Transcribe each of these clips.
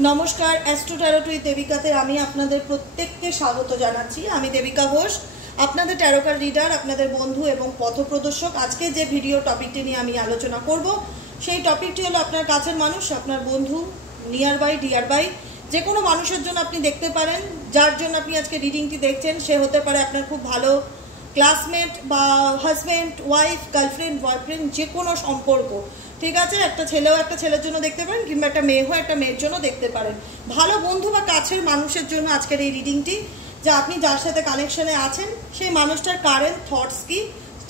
नमस्कार astro tarot with देविकाते आमी आपनादेर प्रत्येकके स्वागत जानाच्छि। आमी देविका घोष, आपनादेर टैरो कार्ड रीडार, आपनादेर बंधु एवं पथप्रदर्शक। आजके जे भिडियो टपिकटी निये आमी आलोचना करब सेई टपिकटी हलो आपनार काछेर मानुष, आपनार बंधु, नियर बाई, डियार बाई, जे कोनो मानुषेर जोन्नो आपनि देखते पारेन। जार जोन्नो आपनि आजके रिडिंगटी देखছেন से होते पारे आपनार खूब भालो क्लासमेट बा हाजबैंड वाइफ गार्लफ्रेंड बयफ्रेंड जे कोनो सम्पर्क, ठीक है। एक छेलेও একটা ছেলের জন্য দেখতে পারেন কিংবা একটা মেয়েও একটা মেয়ের জন্য দেখতে পারেন। ভালো বন্ধু বা কাছের মানুষের জন্য আজকের এই রিডিংটি, যে আপনি যার সাথে কানেকশনে আছেন সেই মানুষটার কারেন্ট থটস কি,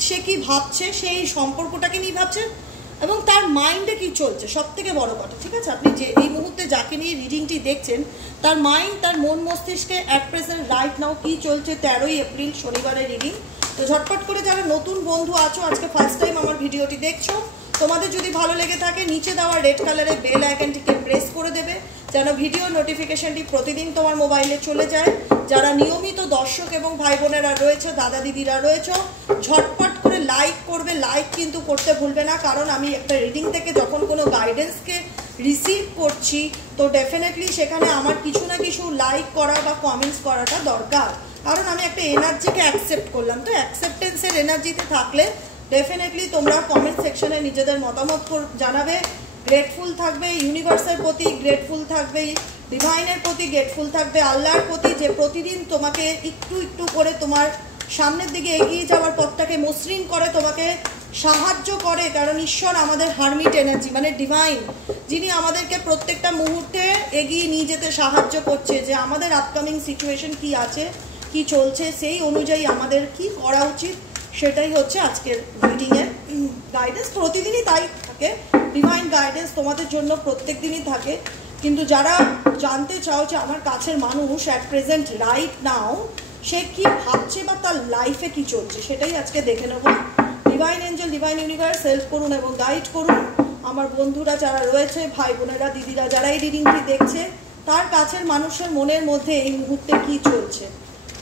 সে কি ভাবছে, সেই সম্পর্কটাকে নিয়ে ভাবছে এবং তার মাইন্ডে কি চলছে, সবথেকে বড় কথা, ঠিক আছে। আপনি যে এই মুহূর্তে যাকে নিয়ে রিডিংটি দেখছেন তার মাইন্ড, তার মন মস্তিষ্কে অ্যাট প্রেজেন্ট রাইট নাও কি চলছে। 13ই এপ্রিল শনিবারের রিডিং। তো ঝটপট করে যারা নতুন বন্ধু আছো, আজকে ফার্স্ট টাইম আমার ভিডিওটি দেখছো, তোমাদের যদি ভালো লেগে থাকে নিচে দেওয়া রেড কালারের বেল আইকনটিকে প্রেস করে দেবে যেন ভিডিও নোটিফিকেশনটি প্রতিদিন তোমার মোবাইলে চলে যায়। যারা নিয়মিত দর্শক এবং ভাই বোনেরা রয়েছে, দাদা দিদিরা রয়েছে, ঝটপট করে লাইক করবে। লাইক কিন্তু করতে ভুলবে না, কারণ আমি একটা রিডিং থেকে যখন কোনো গাইডেন্সকে রিসিভ করছি তো ডেফিনেটলি সেখানে আমার কিছু না কিছু লাইক করা বা কমেন্টস করাটা দরকার, কারণ আমি একটা এনার্জিকে অ্যাকসেপ্ট করলাম। তো অ্যাকসেপ্টেন্সের এনার্জিতে থাকলে डेफिनेटली तुम्हारा कमेंट सेक्शने निजेदेर मतामत जानाबे। ग्रेटफुल थाकबे यूनिभार्सेर प्रति, ग्रेटफुल थाकबे डिवाइनेर प्रति, ग्रेटफुल थाकबे आल्लाहर प्रति, जे प्रतिदिन तोमाके एकटू एकटू करे तोमार सामनेर दिके एगिये जाওয়ার पथटाके मसृण करे, तोमाके साहाज्य करे। कारण ईश्वर आमादेर हार्मिट एनार्जी माने डिवाइन, जिनि आमादेरके प्रत्येकटा मुहूर्ते एगिये निये जेते साहाज्य करछे, जे आमादेर आपकामिंग सिचुएशन कि आछे, कि चलछे, सेई अनुयायी आमादेर कि करा उचित সেটাই হচ্ছে আজকের রিডিং এর গাইডেন্স। প্রতিদিনই তাই থাকে, ডিভাইন গাইডেন্স তোমাদের জন্য প্রত্যেক দিনই থাকে। কিন্তু যারা জানতে চাও যে আমার কাছের মানুষ অ্যাট প্রেজেন্ট রাইট নাও সে কি ভাবছে বা তার লাইফে কি চলছে, সেটাই আজকে দেখে নেব। Divine Angel, divine universe help করুন এবং গাইড করুন আমার বন্ধুরা যারা রয়েছে, ভাই বোনেরা, দিদিরা যারা এই রিডিংটি দেখছে, তার কাছের মানুষের মনের মধ্যে এই মুহূর্তে কি চলছে,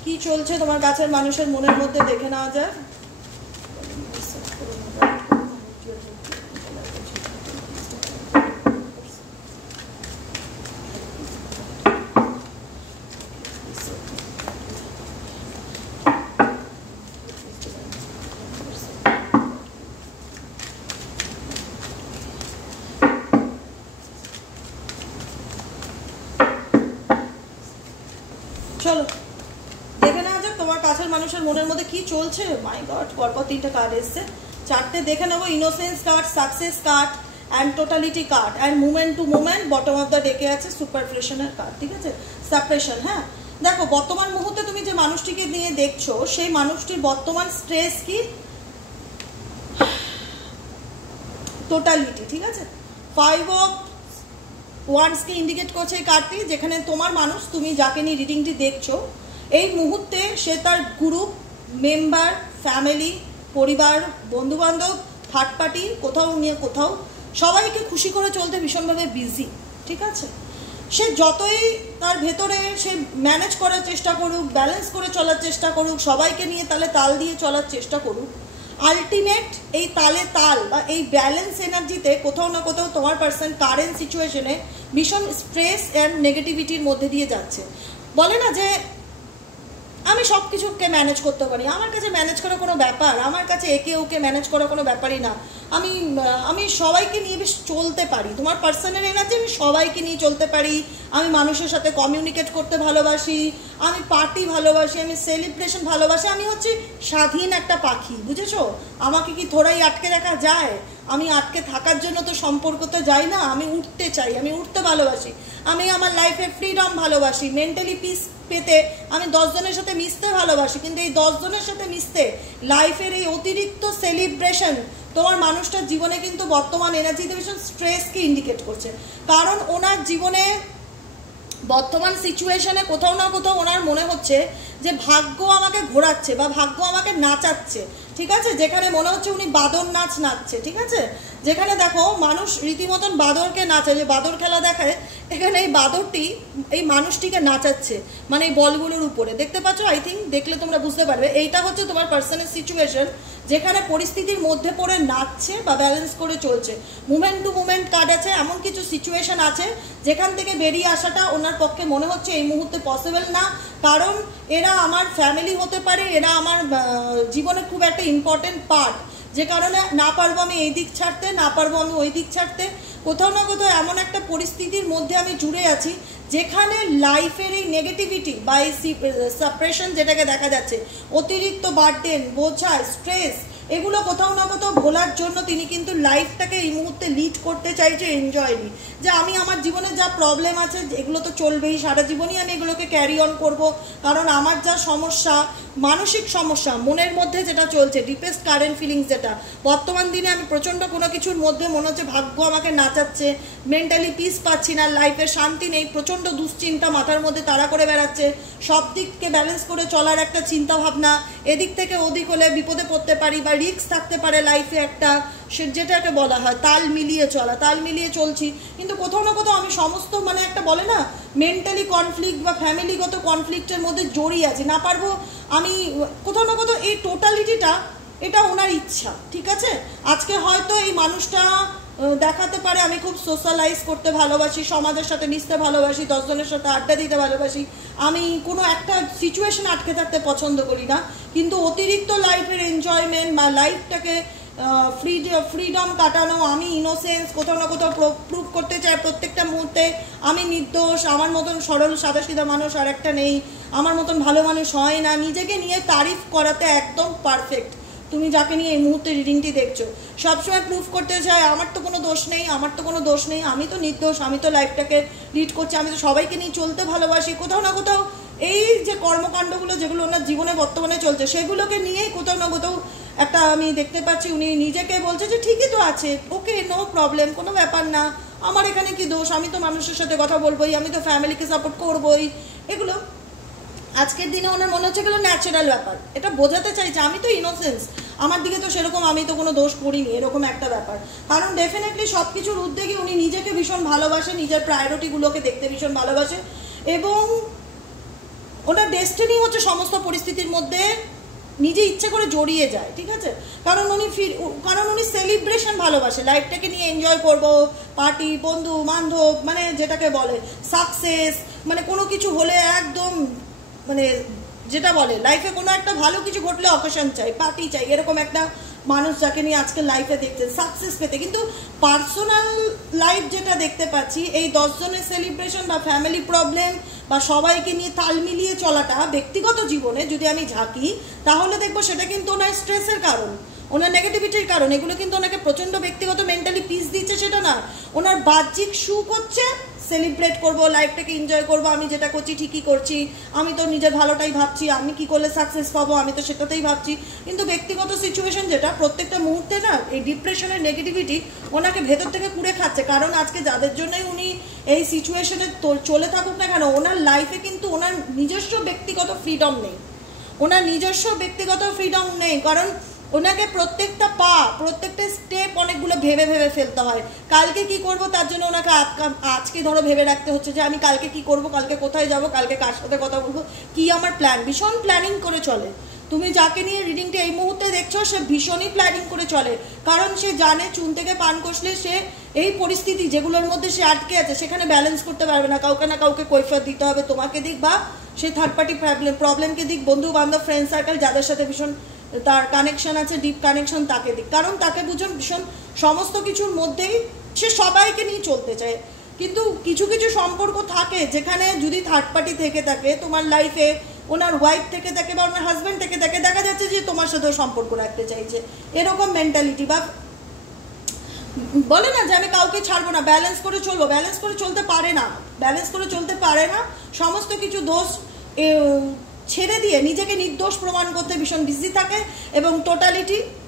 কি চলছে তোমার কাছের মানুষের মনের মধ্যে দেখে নেওয়া যায়। চলো দেখে নেওয়া যাক তোমার কাছের মানুষের মনের মধ্যে কি চলছে। মাই গড, পরপর 3টে কার্ড এসছে, 4টে দেখে নেবো। Innocence card, success card and totality card and movement to movement. Bottom of the ডেকে আছে সুপারফ্রেশনের কার্ড, ঠিক আছে, সাপ্রেশন। হ্যাঁ দেখো, বর্তমান মুহূর্তে তুমি যে মানুষটিকে নিয়ে দেখছো সেই মানুষটির বর্তমান স্ট্রেস কি, টোটালিটি, ঠিক আছে। 5 অফ ওয়ান্ডসকে ইন্ডিকেট করছে এই কার্ডটি, যেখানে তোমার মানুষ, তুমি যাকে নিয়ে রিডিংটি দেখছো, এই মুহূর্তে সে তার গ্রুপ মেম্বার, ফ্যামিলি, পরিবার, বন্ধুবান্ধব, থার্ড পার্টি, কোথাও নিয়ে কোথাও সবাইকে খুশি করে চলতে ভীষণভাবে বিজি, ঠিক আছে। সে যতই তার ভেতরে সে ম্যানেজ করার চেষ্টা করুক, ব্যালেন্স করে চলার চেষ্টা করুক, সবাইকে নিয়ে তালে তাল দিয়ে চলার চেষ্টা করুক, আলটিমেট এই তালে তাল বা এই ব্যালেন্স এনার্জিতে কোথাও না কোথাও তোমার পার্সন কারেন্ট সিচুয়েশনে ভীষণ স্ট্রেস অ্যান্ড নেগেটিভিটির মধ্যে দিয়ে যাচ্ছে। বলে না যে আমি সব কিছুকে ম্যানেজ করতে পারি, আমার কাছে ম্যানেজ করা কোনো ব্যাপার, আমার কাছে একে ওকে ম্যানেজ করা কোনো ব্যাপারই না, আমি সবাইকে নিয়ে বেশ চলতে পারি। তোমার পার্সনের এনার্জি, আমি সবাইকে নিয়ে চলতে পারি, আমি মানুষের সাথে কমিউনিকেট করতে ভালোবাসি, আমি পার্টি ভালোবাসি, আমি সেলিব্রেশন ভালোবাসি, আমি হচ্ছে স্বাধীন একটা পাখি, বুঝেছো। আমাকে কি থোড়াই আটকে রাখা যায়? আমি আটকে থাকার জন্য তো সম্পর্কতে যাই না, আমি উঠতে চাই, আমি উঠতে ভালোবাসি, আমি আমার লাইফে ফ্রিডম ভালোবাসি, মেন্টালি পিস পেতে আমি 10 জনের সাথে মিশতে ভালোবাসি। কিন্তু এই 10 জনের সাথে মিশতে লাইফের এই অতিরিক্ত সেলিব্রেশন তোমার মানুষটার জীবনে কিন্তু বর্তমান এনার্জিতে ভীষণ স্ট্রেসকে ইন্ডিকেট করছে। কারণ ওনার জীবনে বর্তমান সিচুয়েশনে কোথাও না কোথাও ওনার মনে হচ্ছে যে ভাগ্য আমাকে ঘোরাচ্ছে বা ভাগ্য আমাকে নাচাচ্ছে, ঠিক আছে। যেখানে মনে হচ্ছে উনি বাদর নাচ নাচছে, ঠিক আছে। যেখানে দেখো মানুষ রীতিমতন বাদরকে নাচে, যে বাদর খেলা দেখায়, এখানে এই বাদরটি এই মানুষটিকে নাচাচ্ছে, মানে এই বলগুলোর উপরে দেখতে পাচ্ছ। আই থিঙ্ক দেখলে তোমরা বুঝতে পারবে এইটা হচ্ছে তোমার পার্সোনাল সিচুয়েশন, যেখানে পরিস্থিতির মধ্যে পড়ে নাচছে বা ব্যালেন্স করে চলছে। মুভমেন্ট টু মুভমেন্ট কার্ড আছে, এমন কিছু সিচুয়েশন আছে যেখান থেকে বেরিয়ে আসাটা ওনার পক্ষে মনে হচ্ছে এই মুহূর্তে পসিবল না, কারণ এরা আমার ফ্যামিলি হতে পারে, এরা আমার জীবনে খুব একটা ইম্পর্টেন্ট পার্ট, যে কারণে না পারবো আমি এই দিক ছাড়তে, না পারবো আমি ওই দিক ছাড়তে। কোথাও না কোথাও এমন একটা পরিস্থিতির মধ্যে আমি জুড়ে আছি যেখানে লাইফের এই নেগেটিভিটি বা এই সাপ্রেশন যেটাকে দেখা যাচ্ছে, অতিরিক্ত বার্ডেন, বোঝা, স্ট্রেস, এগুলো কোথাও না কোথাও ভোলার জন্য তিনি কিন্তু লাইফটাকে এই মুহূর্তে লিড করতে চাইছে এনজয়লি, যে আমি আমার জীবনে যা প্রবলেম আছে এগুলো তো চলবেই, সারা জীবনই আমি এগুলোকে ক্যারি অন করবো, কারণ আমার যা সমস্যা, মানসিক সমস্যা, মনের মধ্যে যেটা চলছে, ডিপেস্ট কারেন্ট ফিলিংস, যেটা বর্তমান দিনে আমি প্রচণ্ড কোনো কিছুর মধ্যে মনে হচ্ছে ভাগ্য আমাকে নাচাচ্ছে, মেন্টালি পিস পাচ্ছি না, লাইফের শান্তি নেই, প্রচণ্ড দুশ্চিন্তা মাথার মধ্যে তাড়া করে বেড়াচ্ছে, সব দিককে ব্যালেন্স করে চলার একটা চিন্তা ভাবনা, এদিক থেকে ওদিক হলে বিপদে পড়তে পারি বা রিস্ক থাকতে পারে লাইফে একটা, সে যেটাকে বলা হয় তাল মিলিয়ে চলা, তাল মিলিয়ে চলছি, কিন্তু কোথাও না কোথাও আমি সমস্ত মানে একটা বলে না মেন্টালি কনফ্লিক্ট বা ফ্যামিলিগত কনফ্লিক্টের মধ্যে জড়িয়ে আছি, না পারবো আমি কোথাও না কোথাও এই টোটালিটিটা, এটা ওনার ইচ্ছা, ঠিক আছে। আজকে হয়তো এই মানুষটা দেখাতে পারে আমি খুব সোশ্যালাইজ করতে ভালোবাসি, সমাজের সাথে মিশতে ভালোবাসি, 10 জনের সাথে আড্ডা দিতে ভালোবাসি, আমি কোনো একটা সিচুয়েশন আটকে থাকতে পছন্দ করি না, কিন্তু অতিরিক্ত লাইফের এনজয়মেন্ট বা লাইফটাকে ফ্রিডম কাটানো, আমি ইনোসেন্স কোথাও না কোথাও প্রুভ করতে চাই প্রত্যেকটা মুহূর্তে, আমি নির্দোষ, আমার মতন সরল সাদাসিধা মানুষ আর একটা নেই, আমার মতন ভালো মানুষ হয় না, নিজেকে নিয়ে তারিফ করাতে একদম পারফেক্ট। তুমি যাকে নিয়ে এই মুহূর্তে রিডিংটি দেখছো সবসময় প্রুভ করতে চায় আমার তো কোনো দোষ নেই, আমার তো কোনো দোষ নেই, আমি তো নির্দোষ, আমি তো লাইফটাকে লিড করছি, আমি তো সবাইকে নিয়ে চলতে ভালোবাসি। কোথাও না কোথাও এই যে কর্মকাণ্ডগুলো যেগুলো ওনার জীবনে বর্তমানে চলছে সেগুলোকে নিয়েই কোথাও না কোথাও একটা আমি দেখতে পাচ্ছি উনি নিজেকে বলছে যে ঠিকই তো আছে, ওকে, নো প্রবলেম, কোনো ব্যাপার না, আমার এখানে কি দোষ, আমি তো মানুষের সাথে কথা বলবোই, আমি তো ফ্যামিলিকে সাপোর্ট করবোই। এগুলো আজকের দিনে ওনার মনে হচ্ছে এগুলো ন্যাচারাল ব্যাপার, এটা বোঝাতে চাইছে আমি তো ইনোসেন্স, আমার দিকে তো সেরকম আমি তো কোনো দোষ করিনি, এরকম একটা ব্যাপার। কারণ ডেফিনেটলি সব কিছুর উদ্যোগে উনি নিজেকে ভীষণ ভালোবাসে, নিজের প্রায়োরিটিগুলোকে দেখতে ভীষণ ভালোবাসে, এবং ওনার ডেস্টিনি হচ্ছে সমস্ত পরিস্থিতির মধ্যে নিজে ইচ্ছে করে জড়িয়ে যায়, ঠিক আছে। কারণ উনি সেলিব্রেশন ভালোবাসে, লাইফটাকে নিয়ে এনজয় করব, পার্টি, বন্ধু বান্ধব, মানে যেটাকে বলে সাকসেস, মানে কোনো কিছু হলে একদম মানে যেটা বলে লাইফে কোনো একটা ভালো কিছু ঘটলে অকেশন চাই, পার্টি চাই, এরকম একটা মানুষ যাকে নিয়ে আজকে লাইফে দেখছে সাকসেস পেতে। কিন্তু পার্সোনাল লাইফ যেটা দেখতে পাচ্ছি এই 10 জনের সেলিব্রেশন বা ফ্যামিলি প্রবলেম বা সবাইকে নিয়ে তাল মিলিয়ে চলাটা ব্যক্তিগত জীবনে যদি আমি ঝাঁকি তাহলে দেখবো সেটা কিন্তু ওনার স্ট্রেসের কারণ, ওনার নেগেটিভিটির কারণ, এগুলো কিন্তু ওনাকে প্রচণ্ড ব্যক্তিগত মেন্টালি পিস দিচ্ছে সেটা না, ওনার বাহ্যিক সুখ হচ্ছে সেলিব্রেট করবো, লাইফটাকে এনজয় করবো, আমি যেটা করছি ঠিকই করছি, আমি তো নিজের ভালোটাই ভাবছি, আমি কি করলে সাকসেস পাবো আমি তো সেটাতেই ভাবছি। কিন্তু ব্যক্তিগত সিচুয়েশন যেটা প্রত্যেকটা মুহূর্তে না এই ডিপ্রেশনের নেগেটিভিটি ওনাকে ভেতর থেকে কুড়ে খাচ্ছে। কারণ আজকে যাদের জন্যই উনি এই সিচুয়েশনে চলে থাকুক না কেন ওনার লাইফে কিন্তু ওনার নিজস্ব ব্যক্তিগত ফ্রিডম নেই, ওনার নিজস্ব ব্যক্তিগত ফ্রিডম নেই, কারণ ওনাকে প্রত্যেকটা পা, প্রত্যেকটা স্টেপ অনেকগুলো ভেবে ভেবে ফেলতে হয়। কালকে কি করব তার জন্য ওনাকে আজকে ধরো ভেবে রাখতে হচ্ছে যে আমি কালকে কি করব, কালকে কোথায় যাব, কালকে কার সাথে কথা বলবো, কি আমার প্ল্যান, ভীষণ প্ল্যানিং করে চলে। তুমি যাকে নিয়ে রিডিংটা এই মুহূর্তে দেখছো সে ভীষণই প্ল্যানিং করে চলে, কারণ সে জানে চুন থেকে পান কষলে সে এই পরিস্থিতি যেগুলোর মধ্যে সে আটকে আছে সেখানে ব্যালেন্স করতে পারবে না, কাউকে না কাউকে কৈফিয়ত দিতে হবে, তোমাকে দিক বা সে থার্ড পার্টি প্রবলেমকে দিক, বন্ধু বান্ধব, ফ্রেন্ড সার্কেল যাদের সাথে ভীষণ তার কানেকশন আছে, ডিপ কানেকশন, তাকে দিক, কারণ তাকে ভীষণ সমস্ত কিছুর মধ্যেই সে সবাইকে নিয়ে চলতে চায়। কিন্তু কিছু কিছু সম্পর্ক থাকে যেখানে যদি থার্ড পার্টি থেকে থাকে তোমার লাইফে, ওনার ওয়াইফ থেকে থাকে বা ওনার হাজব্যান্ড থেকে থাকে, দেখা যাচ্ছে যে তোমার সাথেও সম্পর্ক রাখতে চাইছে, এরকম মেন্টালিটি বা বলে না যে আমি কাউকে ছাড়বো না, ব্যালেন্স করে চলবো, ব্যালেন্স করে চলতে পারে না, ব্যালেন্স করে চলতে পারে না, সমস্ত কিছু দোষ ছেড়ে দিয়ে নিজেকে নির্দোষ প্রমাণ করতে ভীষণ বিজি থাকে, এবং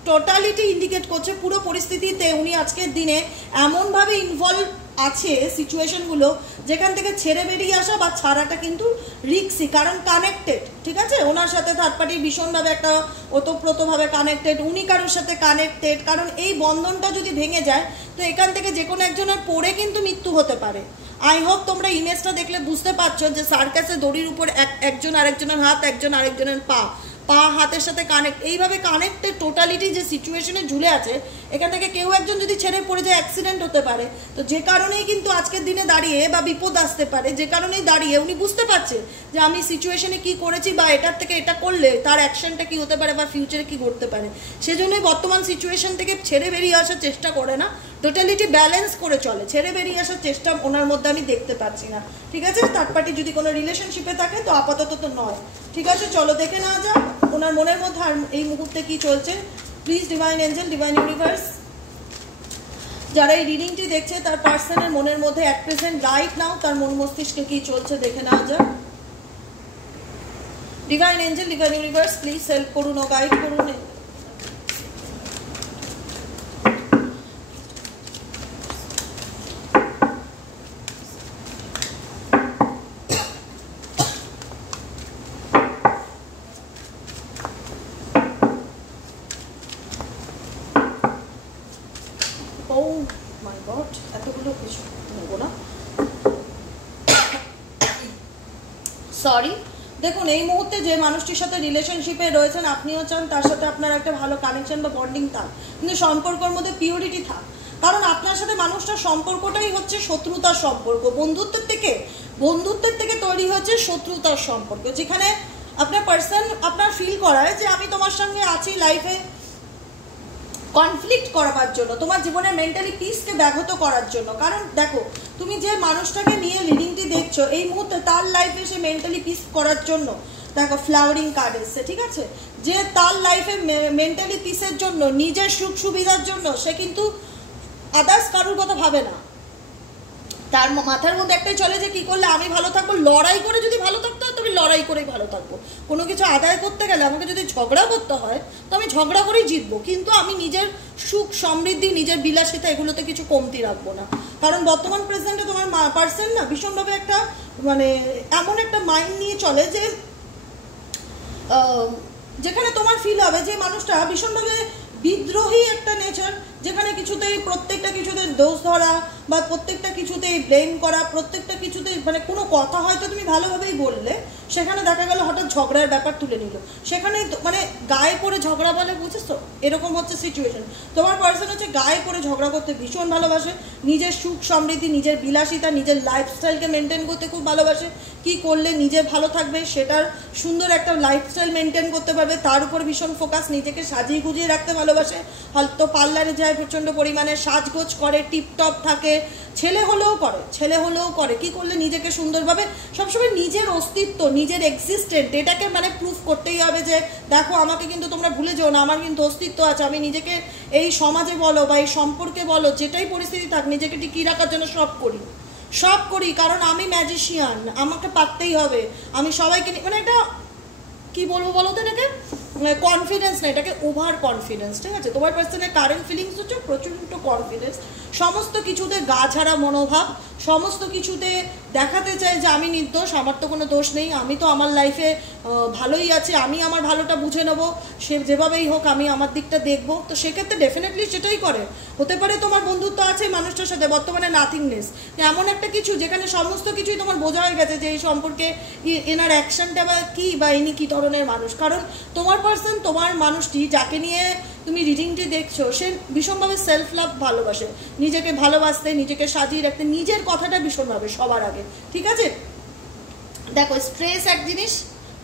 টোটালিটি ইন্ডিকেট করছে পুরো পরিস্থিতিতে উনি আজকের দিনে এমনভাবে ইনভলভ আছে সিচুয়েশনগুলো যেখান থেকে ছেড়ে বেরিয়ে আসা বা ছাড়াটা কিন্তু রিক্সি, কারণ কানেক্টেড, ঠিক আছে? ওনার সাথে থার্ড পার্টি ভীষণভাবে একটা ওতপ্রোতভাবে কানেক্টেড, উনি কারোর সাথে কানেক্টেড, কারণ এই বন্ধনটা যদি ভেঙে যায় তো এখান থেকে যে কোনো একজনের পড়ে কিন্তু মৃত্যু হতে পারে। আই হোপ তোমরা ইমেজটা দেখলে বুঝতে পারছো যে সার্কাসে দড়ির উপর একজন আরেকজনের হাত, একজন আরেকজনের পা হাতের সাথে কানেক্ট, এইভাবে কানেক্টেড টোটালিটি যে সিচুয়েশনে ঝুলে আছে, এখান থেকে কেউ একজন যদি ছেড়ে পড়ে যায় অ্যাক্সিডেন্ট হতে পারে। তো যে কারণেই কিন্তু আজকের দিনে দাঁড়িয়ে বা বিপদ আসতে পারে, যে কারণেই দাঁড়িয়ে উনি বুঝতে পারছে যে আমি সিচুয়েশনে কি করেছি বা এটার থেকে এটা করলে তার অ্যাকশনটা কি হতে পারে বা ফিউচারে কি ঘটতে পারে, সেজন্যই বর্তমান সিচুয়েশন থেকে ছেড়ে বেরিয়ে আসার চেষ্টা করে না, টোটালিটি ব্যালেন্স করে চলে। ছেড়ে বেরিয়ে আসার চেষ্টা ওনার মধ্যে আমি দেখতে পাচ্ছি না, ঠিক আছে? থার্ড পার্টি যদি কোনো রিলেশনশিপে থাকে তো আপাতত তো নয়, ঠিক আছে? চলো দেখে নেওয়া যাক ওনার মনের মধ্যে আর এই মুহূর্তে কি চলছে। Please divine Angel, divine universe, যারা এই রিডিংটি দেখছে তার পার্সনের মনের মধ্যে অ্যাট প্রেজেন্ট রাইট নাও তার মন মস্তিষ্কে কি চলছে দেখে নেওয়া যাক। Divine Angel, divine universe, please help করুন ও গাইড করুন। সরি, দেখুন এই মুহূর্তে যে মানুষটির সাথে রিলেশনশিপে রয়েছেন আপনিও চান তার সাথে আপনার একটা ভালো কানেকশন বা বন্ডিং থাক, কিন্তু সম্পর্কের মধ্যে পিওরিটি থাক, কারণ আপনার সাথে মানুষটার সম্পর্কটাই হচ্ছে শত্রুতার সম্পর্ক, বন্ধুত্বের থেকে তৈরি হচ্ছে শত্রুতার সম্পর্ক, যেখানে আপনার পার্সন আপনার ফিল করায় যে আমি তোমার সঙ্গে আছি লাইফে কনফ্লিক্ট করার জন্য, তোমার জীবনের মেন্টালি পিসকে ব্যাহত করার জন্য। কারণ দেখো, তুমি যে মানুষটাকে নিয়ে লিডিংটি দেখছো এই মুহূর্তে তার লাইফে সে মেন্টালি পিস করার জন্য, দেখো ফ্লাওয়ারিং কার্ড এসছে, ঠিক আছে? যে তার লাইফে মেন্টালি পিসের জন্য, নিজের সুখ সুবিধার জন্য সে কিন্তু আদার্স কারোর কথা ভাবে না, তার মাথার মধ্যে একটাই চলে যে কি করলে আমি ভালো থাকবো, লড়াই করে যদি ভালো থাকতে হয় তবে লড়াই করেই ভালো থাকবো, কোনো কিছু আদায় করতে গেলে আমাকে যদি ঝগড়া করতে হয় তো আমি ঝগড়া করেই জিতবো, কিন্তু আমি নিজের সুখ সমৃদ্ধি নিজের বিলাসিতা এগুলোতে কিছু কমতি রাখবো না। কারণ বর্তমান প্রেজেন্টে তোমার পার্সন না ভীষণভাবে একটা মানে এমন একটা মাইন্ড নিয়ে চলে যে যেখানে তোমার ফিল হবে যে মানুষটা ভীষণভাবে বিদ্রোহী একটা নেচার, যেখানে কিছুতেই প্রত্যেকটা কিছুতে দোষ ধরা বা প্রত্যেকটা কিছুতেই ব্লেম করা, প্রত্যেকটা কিছুতেই মানে কোনো কথা হয়তো তুমি ভালোভাবেই বললে সেখানে দেখা গেল হঠাৎ ঝগড়ার ব্যাপার তুলে নিল, সেখানে মানে গায়ে পড়ে ঝগড়া বলে, বুঝেছো? এরকম হচ্ছে সিচুয়েশন। তোমার পার্সন হচ্ছে গায়ে পড়ে ঝগড়া করতে ভীষণ ভালোবাসে, নিজের সুখ সমৃদ্ধি নিজের বিলাসিতা নিজের লাইফস্টাইলকে মেনটেন করতে খুব ভালোবাসে, কি করলে নিজে ভালো থাকবে সেটার সুন্দর একটা লাইফস্টাইল মেনটেন করতে পারবে তার উপর ভীষণ ফোকাস, নিজেকে সাজিয়ে গুজিয়ে রাখতে ভালোবাসে, হয়তো পার্লারে যায় প্রচণ্ড পরিমাণে, সাজগোজ করে, টিপটপ থাকে, ছেলে হলেও করে কি করলে নিজেকে সুন্দরভাবে সবসময় নিজের অস্তিত্ব নিজের এক্সিস্টেন্ট এটাকে মানে প্রুফ করতেই হবে যে দেখো আমাকে কিন্তু তোমরা ভুলে যেও না, আমার কিন্তু অস্তিত্ব আছে, আমি নিজেকে এই সমাজে বলো বা এই সম্পর্কে বলো যেটাই পরিস্থিতি থাক নিজেকে টিকিয়ে রাখার জন্য সব করি, কারণ আমি ম্যাজিশিয়ান, আমাকে পারতেই হবে, আমি সবাইকে মানে এটা কি বলবো বলো তো, এটাকে কনফিডেন্স না, এটাকে ওভার কনফিডেন্স, ঠিক আছে? তোমার পার্সনের কারেন্ট ফিলিংস হচ্ছে প্রচণ্ড কনফিডেন্স, সমস্ত কিছুতে গা ছাড়া মনোভাব, সমস্ত কিছুতে দেখাতে চায় যে আমি নির্দোষ, আমার তো কোনো দোষ নেই, আমি তো আমার লাইফে ভালোই আছি, আমি আমার ভালোটা বুঝে নেবো, সে যেভাবেই হোক আমি আমার দিকটা দেখবো। তো সেক্ষেত্রে ডেফিনেটলি সেটাই করে। হতে পারে তোমার বন্ধুত্ব আছে মানুষটার সাথে, বর্তমানে নাথিংনেস, এমন একটা কিছু যেখানে সমস্ত কিছুই তোমার বোঝা হয়ে গেছে যে এই সম্পর্কে এনার অ্যাকশনটা বা কী বা ইনি কী ধরনের মানুষ। কারণ তোমার পার্সন তোমার মানুষটি যাকে নিয়ে তুমি রিডিংটি দেখছো সে ভীষণভাবে সেলফ লাভ ভালোবাসে, নিজেকে ভালোবাসতে নিজেকে সাজিয়ে রাখতে নিজের কথাটা ভীষণভাবে সবার আগে, ঠিক আছে? দেখো স্ট্রেস এক জিনিস,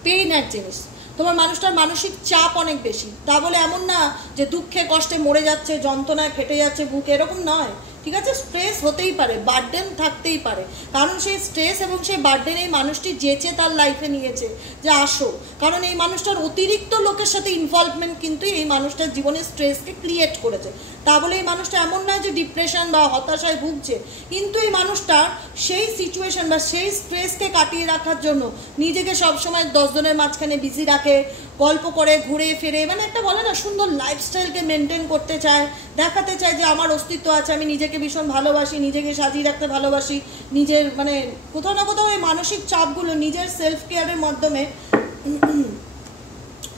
পেইন এক জিনিস, তোমার মানুষটার মানসিক চাপ অনেক বেশি, তা বলে এমন না যে দুঃখে কষ্টে মরে যাচ্ছে, যন্ত্রণায় ফেটে যাচ্ছে বুক, এরকম নয়, ঠিক আছে? স্ট্রেস হতেই পারে, বার্ডেন থাকতেই পারে, কারণ সেই স্ট্রেস এবং সেই বার্ডেন এই মানুষটি যেচে তার লাইফে নিয়েছে যে আসো, কারণ এই মানুষটার অতিরিক্ত লোকের সাথে ইনভলভমেন্ট কিন্তু এই মানুষটার জীবনে স্ট্রেসকে ক্রিয়েট করেছে, তা বলে এই মানুষটা এমন নয় যে ডিপ্রেশন বা হতাশায় ভুগছে, কিন্তু এই মানুষটা সেই সিচুয়েশন বা সেই স্ট্রেসকে কাটিয়ে রাখার জন্য নিজেকে সবসময় 10 জনের মাঝখানে বিজি রাখে, গল্প করে ঘুরে ফিরে, মানে একটা বলে না সুন্দর লাইফস্টাইলকে মেনটেন করতে চায়, দেখাতে চায় যে আমার অস্তিত্ব আছে, আমি নিজেকে নিজেকে ভীষণ ভালোবাসি, নিজেকে সাজিয়ে রাখতে ভালোবাসি, নিজের মানে কোথাও না কোথাও এই মানসিক চাপগুলো নিজের সেলফ কেয়ারের মাধ্যমে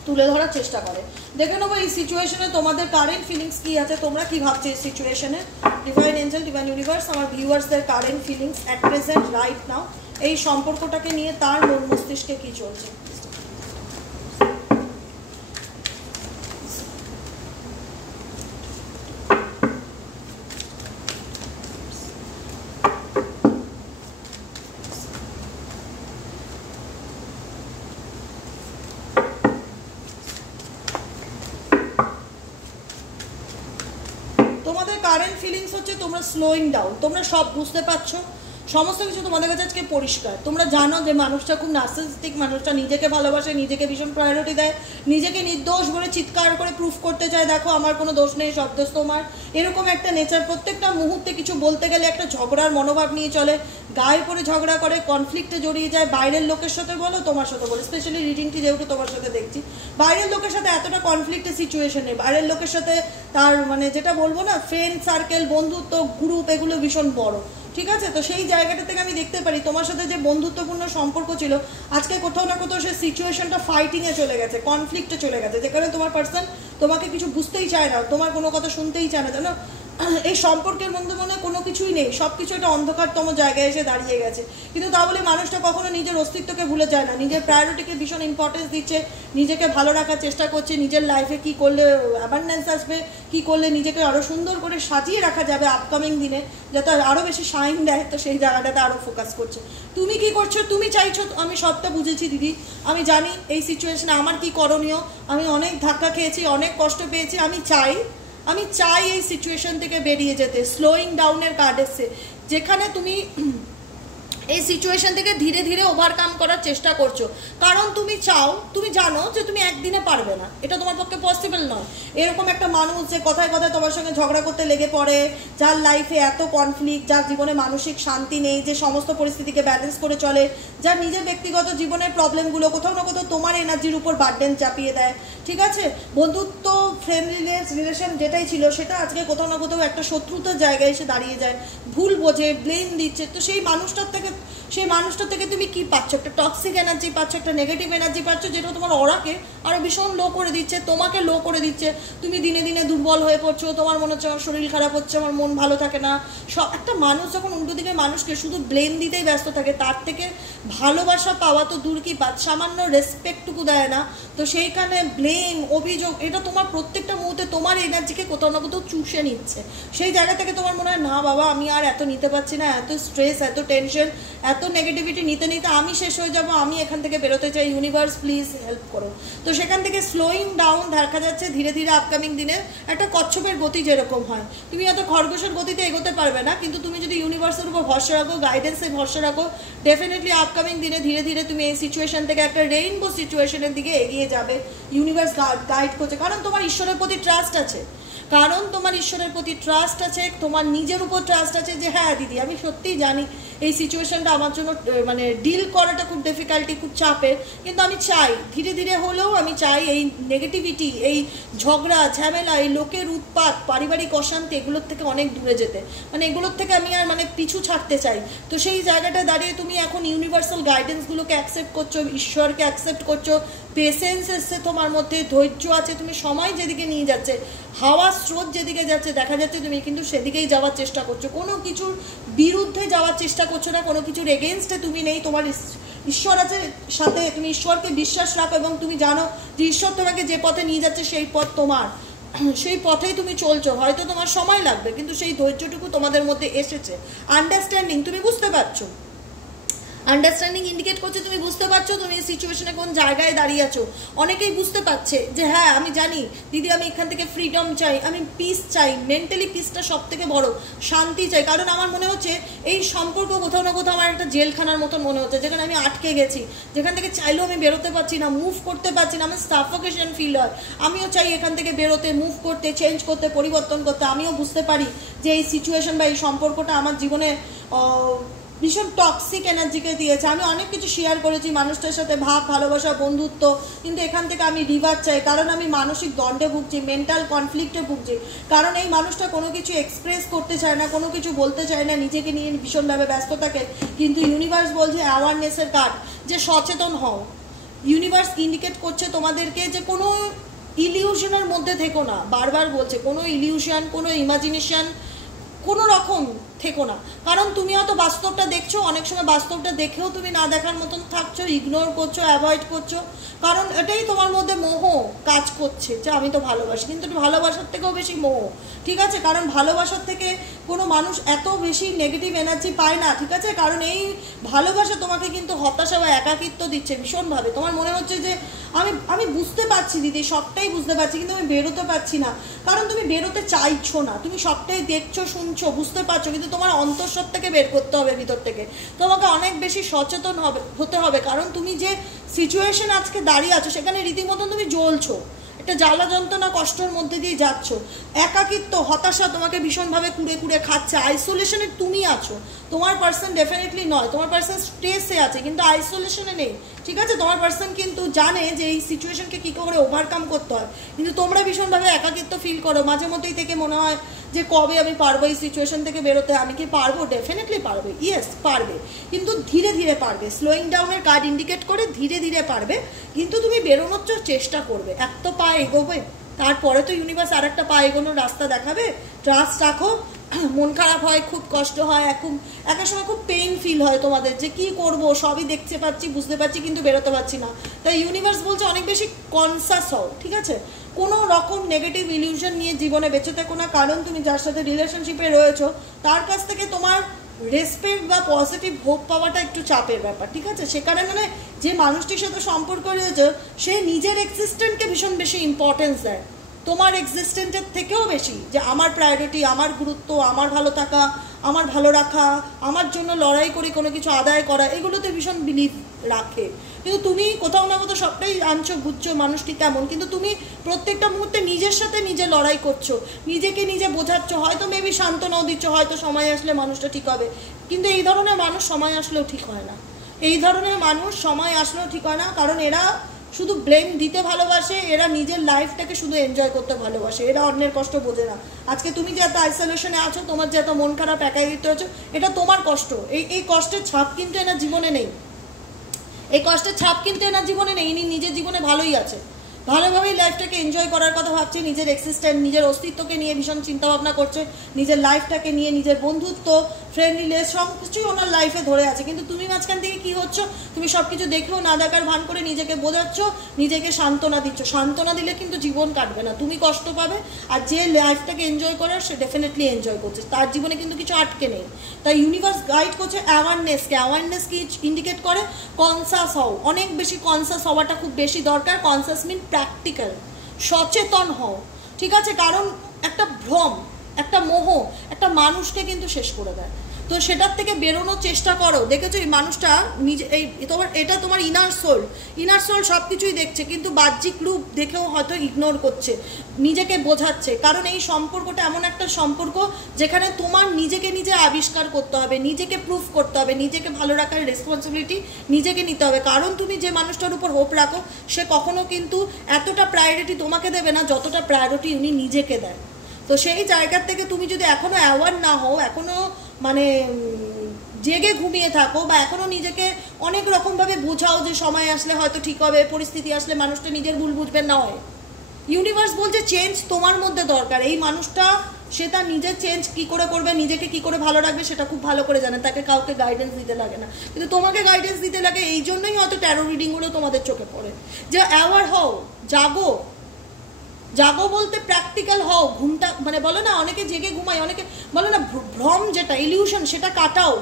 তুলে ধরার চেষ্টা করে। দেখে নেবো এই সিচুয়েশনে তোমাদের কারেন্ট ফিলিংস কি আছে, তোমরা কি ভাবছো এই সিচুয়েশনে। ডিভাইন এঞ্জেল, ডিভাইন ইউনিভার্স, আমার ভিউয়ার্সদের current feelings at present right now, এই সম্পর্কটাকে নিয়ে তার মন মস্তিষ্কে কি চলছে। তোমাদের কারেন্ট ফিলিংস হচ্ছে তোমরা স্লোয়িং ডাউন, তোমরা সব বুঝতে পারছো, সমস্ত কিছু তোমাদের কাছে আজকে পরিষ্কার। তোমরা জানো যে মানুষটা খুব নার্সিসিস্টিক, মানুষটা নিজেকে ভালোবাসে, নিজেকে ভীষণ প্রায়োরিটি দেয়, নিজেকে নির্দোষ বলে চিৎকার করে প্রুফ করতে চায়, দেখো আমার কোনো দোষ নেই, সব দোষ তোমার, এরকম একটা নেচার। প্রত্যেকটা মুহূর্তে কিছু বলতে গেলে একটা ঝগড়ার মনোভাব নিয়ে চলে, গায়ে পড়ে ঝগড়া করে, কনফ্লিক্টে জড়িয়ে যায়, বাইরের লোকের সাথে বলো তোমার সাথে বলো, স্পেশালি রিডিংটি যেহেতু তোমার সাথে দেখছি, বাইরের লোকের সাথে এতটা কনফ্লিক্টের সিচুয়েশন নেই, বাইরের লোকের সাথে তার মানে যেটা বলবো না ফ্রেন্ড সার্কেল, বন্ধুত্ব, গ্রুপ, এগুলো ভীষণ বড়, ঠিক আছে। তো সেই জায়গাটা থেকে আমি দেখতে পারি তোমার সাথে যে বন্ধুত্বপূর্ণ সম্পর্ক ছিল, আজকে কোথাও না কোথাও সেই সিচুয়েশনটা ফাইটিংয়ে চলে গেছে, কনফ্লিক্টে চলে গেছে, যেখানে তোমার পার্সন তোমাকে কিছু বুঝতেই চায় না, তোমার কোনো কথা শুনতেই চায় না, জানো এই সম্পর্কের মধ্যে মনে কোনো কিছুই নেই, সব কিছু একটা অন্ধকারতম জায়গায় এসে দাঁড়িয়ে গেছে। কিন্তু তা বলে মানুষটা কখনো নিজের অস্তিত্বকে ভুলে যায় না, নিজের প্রায়োরিটিকে ভীষণ ইম্পর্টেন্স দিচ্ছে, নিজেকে ভালো রাখার চেষ্টা করছে, নিজের লাইফে কি করলে অ্যাবান্ডেন্স আসবে, কি করলে নিজেকে আরও সুন্দর করে সাজিয়ে রাখা যাবে আপকামিং দিনে, যাতে আরও বেশি শাইন দেয়, তো সেই জায়গাটাতে আরও ফোকাস করছে। তুমি কি করছো, তুমি চাইছো, আমি সবটা বুঝেছি দিদি, আমি জানি এই সিচুয়েশনে আমার কি করণীয়, আমি অনেক ধাক্কা খেয়েছি, অনেক কষ্ট পেয়েছি, আমি চাই এই সিচুয়েশন থেকে বেরিয়ে যেতে। স্লোয়িং ডাউনের কার্ড এসছে, যেখানে তুমি এই সিচুয়েশন থেকে ধীরে ধীরে ওভারকাম করার চেষ্টা করছো, কারণ তুমি চাও, তুমি জানো যে তুমি একদিনে পারবে না, এটা তোমার পক্ষে পসিবল নয়। এরকম একটা মানুষ যে কথায় কথায় তোমার সঙ্গে ঝগড়া করতে লেগে পড়ে, যার লাইফে এত কনফ্লিক্ট, যার জীবনে মানসিক শান্তি নেই, যে সমস্ত পরিস্থিতিকে ব্যালেন্স করে চলে, যার নিজের ব্যক্তিগত জীবনের প্রবলেমগুলো কোথাও না কোথাও তোমার এনার্জির উপর বার্ডেন চাপিয়ে দেয়, ঠিক আছে। বন্ধুত্ব, ফ্রেন্ডলি রিলেশন যেটাই ছিল সেটা আজকে কোথাও না কোথাও একটা শত্রুতার জায়গায় এসে দাঁড়িয়ে যায়, ভুল বোঝে, ব্লেম দিচ্ছে। তো সেই মানুষটার থেকে তুমি কি পাচ্ছ, একটা টক্সিক এনার্জি পাচ্ছ, একটা নেগেটিভ এনার্জি পাচ্ছ, যেটা তোমার অরাকে আরো ভীষণ লো করে দিচ্ছে, তোমাকে লো করে দিচ্ছে। তুমি দিনে দিনে দুর্বল হয়ে পড়ছো, তোমার মনে হচ্ছে আমার শরীর খারাপ হচ্ছে, আমার মন ভালো থাকে না। একটা মানুষ যখন উল্টো দিকে মানুষকে শুধু ব্লেম দিতেই ব্যস্ত থাকে, তার থেকে ভালোবাসা পাওয়া তো দূর কি পাচ্ছে, সামান্য রেসপেক্টটুকু দেয় না। তো সেইখানে ব্লেম, অভিযোগ, এটা তোমার প্রত্যেকটা মুহূর্তে তোমার এনার্জিকে কোথাও না কোথাও চুষে নিচ্ছে। সেই জায়গা থেকে তোমার মনে হয় না বাবা আমি আর এত নিতে পারছি না, এত স্ট্রেস, এত টেনশন, এত নেগেটিভিটি নিতে নিতে আমি শেষ হয়ে যাব, আমি এখান থেকে বেরোতে চাই, ইউনিভার্স প্লিজ হেল্প করো। তো সেখান থেকে স্লোয়িং ডাউন দেখা যাচ্ছে ধীরে ধীরে আপকামিং দিনে একটা কচ্ছপের গতি যেরকম হয়, তুমি হয়তো খরগোশের গতিতে এগোতে পারবে না, কিন্তু তুমি যদি ইউনিভার্সের উপর ভরসা রাখো, গাইডেন্সে ভরসা রাখো, ডেফিনেটলি আপকামিং দিনে ধীরে ধীরে তুমি এই সিচুয়েশন থেকে একটা রেইনবো সিচুয়েশনের দিকে এগিয়ে যাবে। ইউনিভার্স গাইড করছে, কারণ তোমার ঈশ্বরের প্রতি ট্রাস্ট আছে, তোমার নিজের উপর ট্রাস্ট আছে, যে হ্যাঁ দিদি আমি সত্যিই জানি এই সিচুয়েশনটা আমার জন্য মানে ডিল করাটা খুব ডিফিকাল্টি, খুব চাপের, কিন্তু আমি চাই ধীরে ধীরে হলেও আমি চাই এই নেগেটিভিটি, এই ঝগড়া ঝামেলা, এই লোকের উৎপাত, পারিবারিক অশান্তি, এগুলোর থেকে অনেক দূরে যেতে, মানে এগুলোর থেকে আমি আর মানে পিছু ছাড়তে চাই। তো সেই জায়গাটা দাঁড়িয়ে তুমি এখন ইউনিভার্সাল গাইডেন্সগুলোকে অ্যাকসেপ্ট করছো, ঈশ্বরকে অ্যাকসেপ্ট করছো, পেশেন্স এসছে তোমার মধ্যে, ধৈর্য আছে, তুমি সময় যেদিকে নিয়ে যাচ্ছে, হাওয়া স্রোত যেদিকে যাচ্ছে দেখা যাচ্ছে তুমি কিন্তু সেদিকেই যাওয়ার চেষ্টা করছো, কোনো কিছুর বিরুদ্ধে যাওয়ার চেষ্টা করছো না, কোনো কিছুর এগেনস্টে তুমি নেই, তোমার ঈশ্বর আছে সাথে, তুমি ঈশ্বরকে বিশ্বাস রাখো এবং তুমি জানো যে ঈশ্বর তোমাকে যে পথে নিয়ে যাচ্ছে সেই পথ তোমার, সেই পথেই তুমি চলছো। হয়তো তোমার সময় লাগবে, কিন্তু সেই ধৈর্যটুকু তোমাদের মধ্যে এসেছে। আন্ডারস্ট্যান্ডিং, তুমি বুঝতে পারছো, আন্ডারস্ট্যান্ডিং ইন্ডিকেট করছে তুমি বুঝতে পারছো তুমি এই সিচুয়েশনে কোন জায়গায় দাঁড়িয়ে আছো। অনেকেই বুঝতে পারছে যে হ্যাঁ আমি জানি দিদি আমি এখান থেকে ফ্রিডম চাই, আমি পিস চাই, মেন্টালি পিসটা সব থেকে বড়, শান্তি চাই। কারণ আমার মনে হচ্ছে এই সম্পর্ক কোথাও না কোথাও আমার একটা জেলখানার মতন মনে হচ্ছে, যেখানে আমি আটকে গেছি, যেখান থেকে চাইলেও আমি বেরোতে পারছি না, মুভ করতে পারছি না, আমার সাফোকেশন ফিল হয়। আমিও চাই এখান থেকে বেরোতে, মুভ করতে, চেঞ্জ করতে, পরিবর্তন করতে। আমিও বুঝতে পারি যে এই সিচুয়েশন বা এই সম্পর্কটা আমার জীবনে ভীষণ টক্সিক এনার্জিকে দিয়েছে। আমি অনেক কিছু শেয়ার করেছি মানুষটার সাথে, ভাব, ভালোবাসা, বন্ধুত্ব, কিন্তু এখান থেকে আমি রিভার চাই, কারণ আমি মানসিক দ্বন্দ্বে ভুগছি, মেন্টাল কনফ্লিক্টে ভুগছি, কারণ এই মানুষটা কোনো কিছু এক্সপ্রেস করতে চায় না, কোনো কিছু বলতে চায় না, নিজেকে নিয়ে ভীষণভাবে ব্যস্ত থাকে। কিন্তু ইউনিভার্স বলছে অ্যাওয়ারনেসের কার্ড, যে সচেতন হও। ইউনিভার্স ইন্ডিকেট করছে তোমাদেরকে যে কোনো ইলিউশনের মধ্যে থেকো না, বারবার বলছে কোনো ইলিউশন, কোনো ইমাজিনেশন, কোনো রকম থেকো না। কারণ তুমি হয়তো বাস্তবটা দেখছো, অনেক সময় বাস্তবটা দেখেও তুমি না দেখার মতন থাকছো, ইগনোর করছো, অ্যাভয়েড করছো, কারণ এটাই তোমার মধ্যে মোহ কাজ করছে যে আমি তো ভালোবাসি, কিন্তু ভালোবাসার থেকেও বেশি মোহ, ঠিক আছে? কারণ ভালোবাসার থেকে কোনো মানুষ এত বেশি নেগেটিভ এনার্জি পায় না, ঠিক আছে? কারণ এই ভালোবাসা তোমাকে কিন্তু হতাশা বা একাকিত্ব দিচ্ছে ভীষণভাবে। তোমার মনে হচ্ছে যে আমি বুঝতে পারছি দিদি, সবটাই বুঝতে পারছি, কিন্তু আমি বেরোতে পারছি না, কারণ তুমি বেরোতে চাইছো না, তুমি সবটাই দেখছো, শুনছো, বুঝতে পারছো, কিন্তু তোমার অন্তঃসব থেকে বের করতে হবে, ভিতর থেকে তোমাকে অনেক বেশি সচেতন হতে হবে। কারণ তুমি যে সিচুয়েশন আজকে দাঁড়িয়ে আছো সেখানে রীতিমতন তুমি জ্বলছো, একটা জ্বালা যন্ত্রণা কষ্টের মধ্যে দিয়ে যাচ্ছ, একাকিত্ব, হতাশা তোমাকে ভীষণভাবে কুড়ে কুড়ে খাচ্ছে, আইসোলেশনে তুমি আছো, তোমার পার্সন ডেফিনেটলি নয়, তোমার পার্সন স্ট্রেসে আছে কিন্তু আইসোলেশনে নেই, ঠিক আছে? তোমার পার্সন কিন্তু জানে যে এই সিচুয়েশনকে কী করে ওভারকাম করতে হয়, কিন্তু তোমরা ভীষণভাবে একাকিত্ব ফিল করো, মাঝে মধ্যেই থেকে মনে হয় যে কবে আমি পারবো এই সিচুয়েশন থেকে বেরোতে, আমি কি পারবো? ডেফিনেটলি পারবে, ইয়েস পারবে, কিন্তু ধীরে ধীরে পারবে। স্লোয়িং ডাউনের কার্ড ইন্ডিকেট করে ধীরে ধীরে পারবে, কিন্তু তুমি বেরোনোর চেষ্টা করবে, এক তো পা এগোবে, তারপরে তো ইউনিভার্স আর একটা পা এগোনোর রাস্তা দেখাবে। ট্রাস্ট রাখো। মন খারাপ হয়, খুব কষ্ট হয়, এক সময় খুব পেইন ফিল হয় তোমাদের, যে কি করব, সবই দেখতে পাচ্ছি, বুঝতে পারছি, কিন্তু বেরোতে পারছি না। তাই ইউনিভার্স বলছে অনেক বেশি কনসাস হও, ঠিক আছে? কোনো রকম নেগেটিভ ইলিউশন নিয়ে জীবনে বেঁচে থেকো না, কারণ তুমি যার সাথে রিলেশনশিপে রয়েছো তার কাছ থেকে তোমার রেসপেক্ট বা পজিটিভ হোপ পাওয়াটা একটু চাপের ব্যাপার, ঠিক আছে? সেখানে মানে যে মানুষটির সাথে সম্পর্ক রয়েছে সে নিজের এক্সিস্টেন্টকে ভীষণ বেশি ইম্পর্টেন্স দেয়, তোমার এক্সিস্টেন্টের থেকেও বেশি, যে আমার প্রায়োরিটি, আমার গুরুত্ব, আমার ভালো থাকা, আমার ভালো রাখা, আমার জন্য লড়াই করে কোনো কিছু আদায় করা, এগুলোতে ভীষণ বিলিভ রাখে। কিন্তু তুমি কোথাও না কোথাও সবটাই আনছো, বুঝছো মানুষটি কেমন, কিন্তু তুমি প্রত্যেকটা মুহূর্তে নিজের সাথে নিজে লড়াই করছো, নিজেকে নিজে বোঝাচ্ছ, হয়তো মেবি সান্ত্বনাও দিচ্ছ, হয়তো সময় আসলে মানুষটা ঠিক হবে, কিন্তু এই ধরনের মানুষ সময় আসলেও ঠিক হয় না, এই ধরনের মানুষ সময় আসলেও ঠিক হয় না, কারণ এরা শুধু ব্লেম দিতে ভালোবাসে, এরা নিজের লাইফটাকে শুধু এনজয় করতে ভালোবাসে, এরা অন্যের কষ্ট বোঝে না। আজকে তুমি যে এত আইসোলেশনে আছো, তোমার যে এত মন খারাপ, একাকিত্ব আছো, এটা তোমার কষ্ট, এই কষ্টের ছাপ কিন্তু এনার জীবনে নেই, এই কষ্টের ছাপ কিন্তু এনার জীবনে নেই, ইনি নিজের জীবনে ভালোই আছে, ভালোভাবেই লাইফটাকে এনজয় করার কথা ভাবছে, নিজের এক্সিস্টেন্স, নিজের অস্তিত্বকে নিয়ে ভীষণ চিন্তাভাবনা করছে, নিজের লাইফটাকে নিয়ে, নিজের বন্ধুত্ব, ফ্রেন্ডলি সব কিছুই ওনার লাইফে ধরে আছে। কিন্তু তুমি মাঝখান থেকে কী হচ্ছ, তুমি সব কিছু দেখেও না দেখার ভান করে নিজেকে বোঝাচ্ছ, নিজেকে সান্ত্বনা দিচ্ছ। সান্ত্বনা দিলে কিন্তু জীবন কাটবে না, তুমি কষ্ট পাবে, আর যে লাইফটাকে এনজয় করার সে ডেফিনেটলি এনজয় করছে, তার জীবনে কিন্তু কিছু আটকে নেই। তাই ইউনিভার্স গাইড করছে অ্যাওয়ারনেসকে, অ্যাওয়ারনেস কি ইন্ডিকেট করে? কনসাস হও, অনেক বেশি কনসাস হওয়াটা খুব বেশি দরকার। কনসাস মিন প্র্যাকটিক্যাল, সচেতন হও, ঠিক আছে? কারণ একটা ভ্রম, একটা মোহ একটা মানুষকে কিন্তু শেষ করে দেয়, তো সেটার থেকে বেরোনোর চেষ্টা করো। দেখেছো এই মানুষটা নিজে, এটা তোমার ইনার সোল সব কিছুই দেখছে, কিন্তু বাহ্যিক রূপ দেখেও হয়তো ইগনোর করছে, নিজেকে বোঝাচ্ছে, কারণ এই সম্পর্কটা এমন একটা সম্পর্ক যেখানে তোমার নিজেকে নিজে আবিষ্কার করতে হবে, নিজেকে প্রুফ করতে হবে, নিজেকে ভালো রাখার রেসপন্সিবিলিটি নিজেকে নিতে হবে, কারণ তুমি যে মানুষটার উপর হোপ রাখো সে কখনো কিন্তু এতটা প্রায়োরিটি তোমাকে দেবে না যতটা প্রায়োরিটি উনি নিজেকে দেয়। তো সেই জায়গার থেকে তুমি যদি এখনও অ্যাওয়ার না হও, এখনও মানে জেগে ঘুমিয়ে থাকো, বা এখনও নিজেকে অনেক রকমভাবে বোঝাও যে সময় আসলে হয়তো ঠিক হবে, পরিস্থিতি আসলে মানুষটা নিজের ভুল বুঝবেন, না হয় ইউনিভার্স বলছে চেঞ্জ তোমার মধ্যে দরকার। এই মানুষটা সে তার নিজের চেঞ্জ কী করে করবে, নিজেকে কী করে ভালো রাখবে সেটা খুব ভালো করে জানে, তাকে কাউকে গাইডেন্স দিতে লাগে না, কিন্তু তোমাকে গাইডেন্স দিতে লাগে। এই জন্যই হয়তো ট্যারো রিডিংগুলো তোমাদের চোখে পড়ে, যে অ্যাওয়ার হও, জাগো, জাগো বলতে প্র্যাকটিক্যাল হও, ঘুমটা মানে বলো না অনেকে জেগে ঘুমায়, অনেকে বলো না ভ্রম যেটা ইলিউশন সেটা কাটাও,